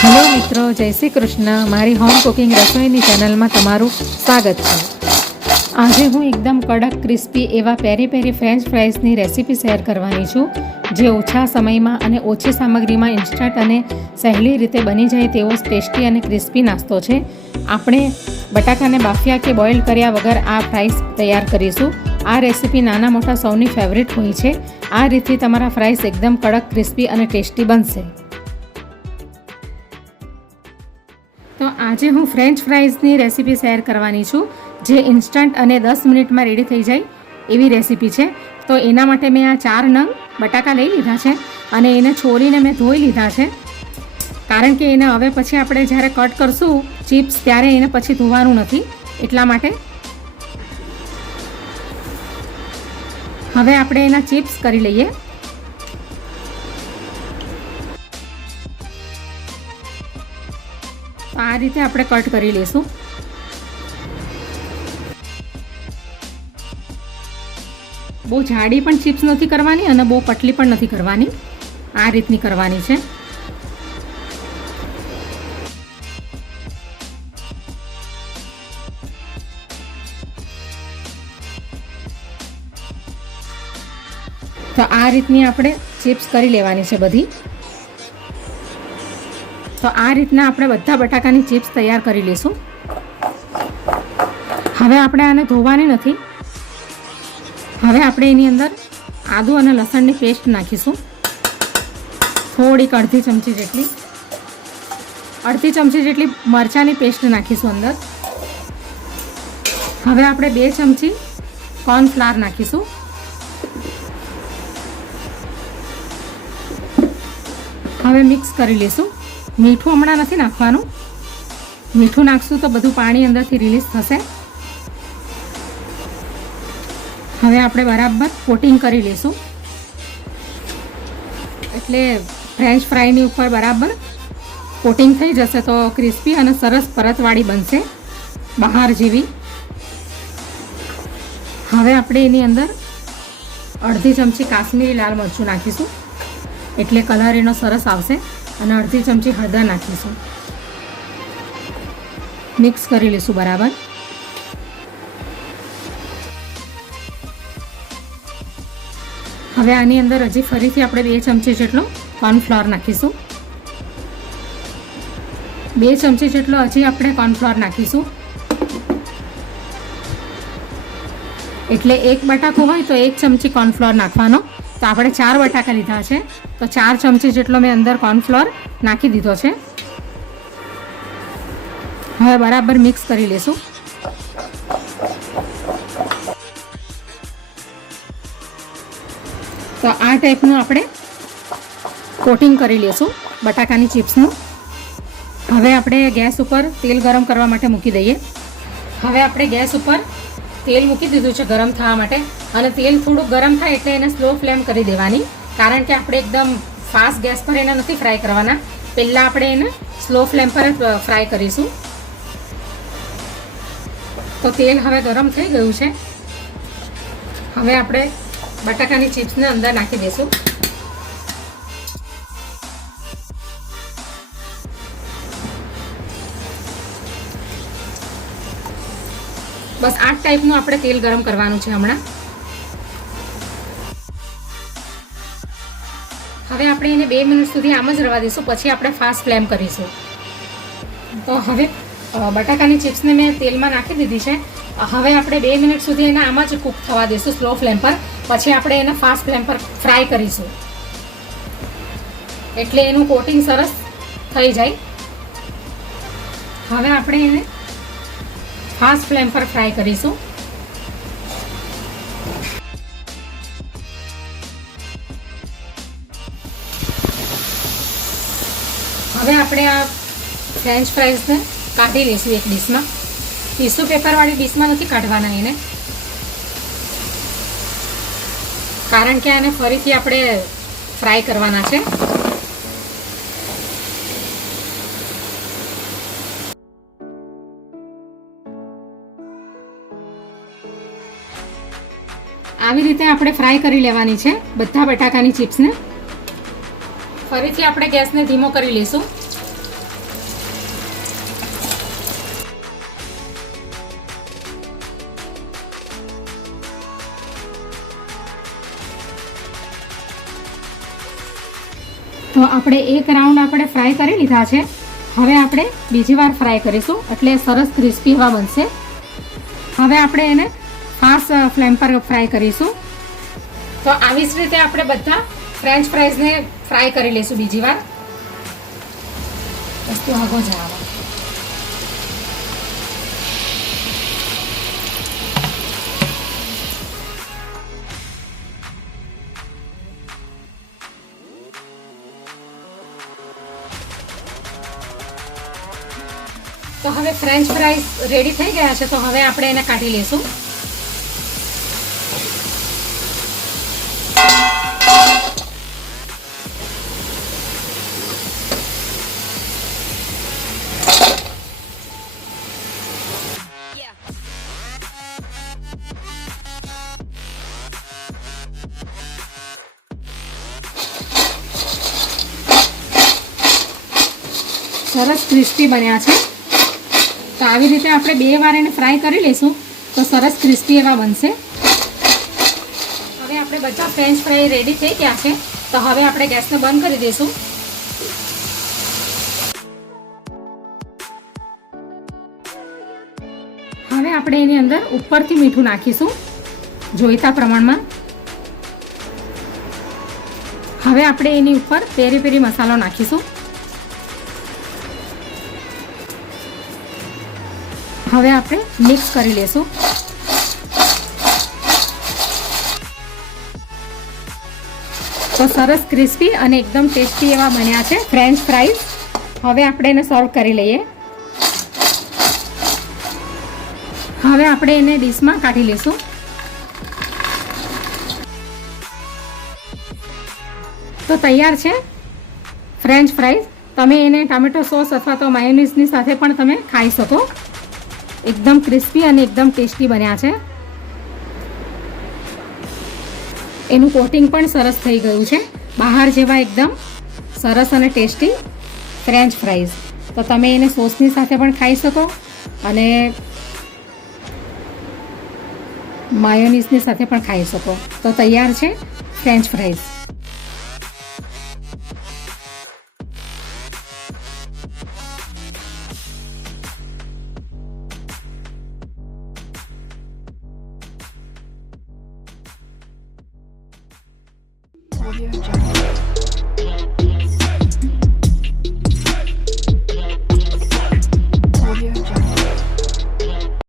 Hello મિત્રો, જય શ્રી કૃષ્ણ. મારી હોમ કુકિંગ રસોઈની ચેનલમાં તમારું સ્વાગત છે. આજે હું એકદમ કડક ક્રિસ્પી એવા પેરી પેરી ફ્રેન્ચ ફ્રાઈઝની રેસીપી શેર કરવાની છું, જે ઓછા સમયમાં અને ઓછી સામગ્રીમાં ઇન્સ્ટન્ટ અને સહેલી રીતે બની જાય તેવો ટેસ્ટી અને ક્રિસ્પી નાસ્તો છે. આપણે બટાકાને બાફ્યા કે બોઇલ કર્યા વગર આ ફ્રાઈઝ તૈયાર કરીશું. આ રેસીપી નાના મોટા સૌની ફેવરિટ હોય છે. આ રીતથી તમારા ફ્રાઈઝ એકદમ કડક, ક્રિસ્પી અને ટેસ્ટી બનશે. તો આજે હું ફ્રેન્ચ ફ્રાઈઝની રેસીપી શેર કરવાની છું, જે ઇન્સ્ટન્ટ અને 10 મિનિટમાં રેડી થઈ જાય એવી રેસીપી છે. તો એના માટે મેં આ 4 નંગ બટાકા લઈ લીધા છે અને એને છોલીને મેં ધોઈ લીધા છે, કારણ કે એને હવે પછી આપણે જ્યારે કટ કરશું ચિપ્સ ત્યારે એને પછી ધોવાનું નથી, એટલા માટે. હવે આપણે એના ચિપ્સ કરી લઈએ. આ રીતે આપણે કટ કરી લઈશું. બહુ જાડી પણ ચિપ્સ નથી કરવાની અને બહુ પતલી પણ નથી કરવાની, આ રીતની કરવાની છે. તો આ રીતની આપણે ચિપ્સ કરી લેવાની છે બધી. તો આ રીતના આપણે બધા બટાકાની ચિપ્સ તૈયાર કરી લઈશું. હવે આપણે આને ધોવાની નથી. હવે આપણે એની અંદર આદુ અને લસણની પેસ્ટ નાખીશું, થોડીક અડધી ચમચી જેટલી મરચાંની પેસ્ટ નાખીશું અંદર. હવે આપણે 2 ચમચી કોર્નફ્લાવર નાખીશું. હવે મિક્સ કરી લઈશું. મીઠું હમણાં નથી નાખવાનું, મીઠું નાખશું તો બધું પાણી અંદરથી રિલીઝ થશે. હવે આપણે બરાબર કોટિંગ કરી લઈશું, એટલે ફ્રેન્ચ ફ્રાઈની ઉપર બરાબર કોટિંગ થઈ જશે તો ક્રિસ્પી અને સરસ પરતવાળી બનશે, બહાર જેવી. હવે આપણે એની અંદર અડધી ચમચી કાશ્મીરી લાલ મરચું નાખીશું, એટલે કલર એનો સરસ આવશે. અને અડધી ચમચી હળદર નાખીશું. મિક્સ કરી લઈશું બરાબર. હવે આની અંદર હજી ફરીથી આપણે 2 ચમચી જેટલો કોર્નફ્લોર નાખીશું. 2 ચમચી જેટલો હજી આપણે કોર્નફ્લોર નાખીશું. એટલે એક બટાકો હોય તો 1 ચમચી કોર્નફ્લોર નાખવાનો. તો આપણે 4 બટાકા લીધા છે તો 4 ચમચી જેટલો મેં અંદર કોર્નફ્લોર નાખી દીધો છે. હવે બરાબર મિક્સ કરી લઈશું. તો આ ટાઈપનું આપણે કોટિંગ કરી લઈશું બટાકાની ચિપ્સનું. હવે આપણે ગેસ ઉપર તેલ ગરમ કરવા માટે મૂકી દઈએ. હવે આપણે ગેસ ઉપર તેલ મૂકી દીધું છે ગરમ થવા માટે, અને તેલ થોડુંક ગરમ થાય એટલે એને સ્લો ફ્લેમ કરી દેવાની, કારણ કે આપણે એકદમ ફાસ્ટ ગેસ પર એને નથી ફ્રાય કરવાના. પહેલાં આપણે એને સ્લો ફ્લેમ પર જ ફ્રાય કરીશું. તો તેલ હવે ગરમ થઈ ગયું છે. હવે આપણે બટાકાની ચિપ્સને અંદર નાખી દઈશું. બસ આ ટાઈપનું આપણે તેલ ગરમ કરવાનું છે હમણાં. હવે આપણે એને 2 મિનિટ સુધી આમ જ રવા દઈશું, પછી આપણે ફાસ્ટ ફ્લેમ કરીશું. તો હવે બટાકાની ચિપ્સને મેં તેલમાં નાખી દીધી છે. હવે આપણે 2 મિનિટ સુધી એને આમ જ કૂક થવા દઈશું સ્લો ફ્લેમ પર, પછી આપણે એને ફાસ્ટ ફ્લેમ પર ફ્રાય કરીશું, એટલે એનું કોટિંગ સરસ થઈ જાય. હવે આપણે એને ફાસ્ટ ફ્લેમ પર ફ્રાય કરીશું. હવે આપણે આ ફ્રેન્ચ ફ્રાઈઝને કાઢી લઈશું એક ડીશમાં. ટીશ્યુ પેપરવાળી ડીશમાં નથી કાઢવાના એને, કારણ કે આને ફરીથી આપણે ફ્રાય કરવાના છે. આવી રીતે આપણે ફ્રાય કરી લેવાની છે બધા બટાકાની ચિપ્સને. ફરીથી આપણે ગેસને ધીમો કરી લઈશું. તો આપણે એક રાઉન્ડ આપણે ફ્રાય કરી લીધા છે. હવે આપણે બીજી વાર ફ્રાય કરીશું એટલે સરસ ક્રિસ્પી એવા બનશે. હવે આપણે એને ફાસ્ટ ફ્લેમ પર ફ્રાય કરીશું. તો આવી જ રીતે આપણે બધા ફ્રેન્ચ ફ્રાઈઝને ફ્રાય કરી લઈશું બીજી વાર. વસ્તુ આગો જ આવે. તો હવે ફ્રેન્ચ ફ્રાઈઝ રેડી થઈ ગયા છે. તો હવે આપણે એને કાઢી લઈશું. સરસ ક્રિસ્પી બન્યા છે. તો આવી રીતે આપણે 2 વાર એને ફ્રાય કરી લઈશું તો સરસ ક્રિસ્પી એવા બનશે. હવે આપણે બધા ફ્રેન્ચ ફ્રાય રેડી થઈ ગયા છે. તો હવે આપણે ગેસને બંધ કરી દઈશું. હવે આપણે એની અંદર ઉપરથી મીઠું નાખીશું જોઈતા પ્રમાણમાં. હવે આપણે એની ઉપર પેરી પેરી મસાલો નાખીશું. હવે આપણે મિક્સ કરી લેશું. તો સરસ ક્રિસ્પી અને એકદમ ટેસ્ટી એવા બન્યા છે ફ્રેન્ચ ફ્રાઈઝ. હવે આપણે એને સર્વ કરી લઈએ. હવે આપણે એને ડીશમાં કાઢી લઈશું. તો તૈયાર છે ફ્રેન્ચ ફ્રાઈઝ. તમે એને ટામેટો સોસ અથવા તો માયોનીઝની સાથે પણ તમે ખાઈ શકો. એકદમ ક્રિસ્પી અને એકદમ ટેસ્ટી બન્યા છે. એનું કોટિંગ પણ સરસ થઈ ગયું છે. બહાર જેવા એકદમ સરસ અને ટેસ્ટી ફ્રેન્ચ ફ્રાઈઝ. તો તમે એને સોસની સાથે પણ ખાઈ શકો અને માયોનીઝની સાથે પણ ખાઈ શકો. તો તૈયાર છે ફ્રેન્ચ ફ્રાઈઝ. Audio Jungle.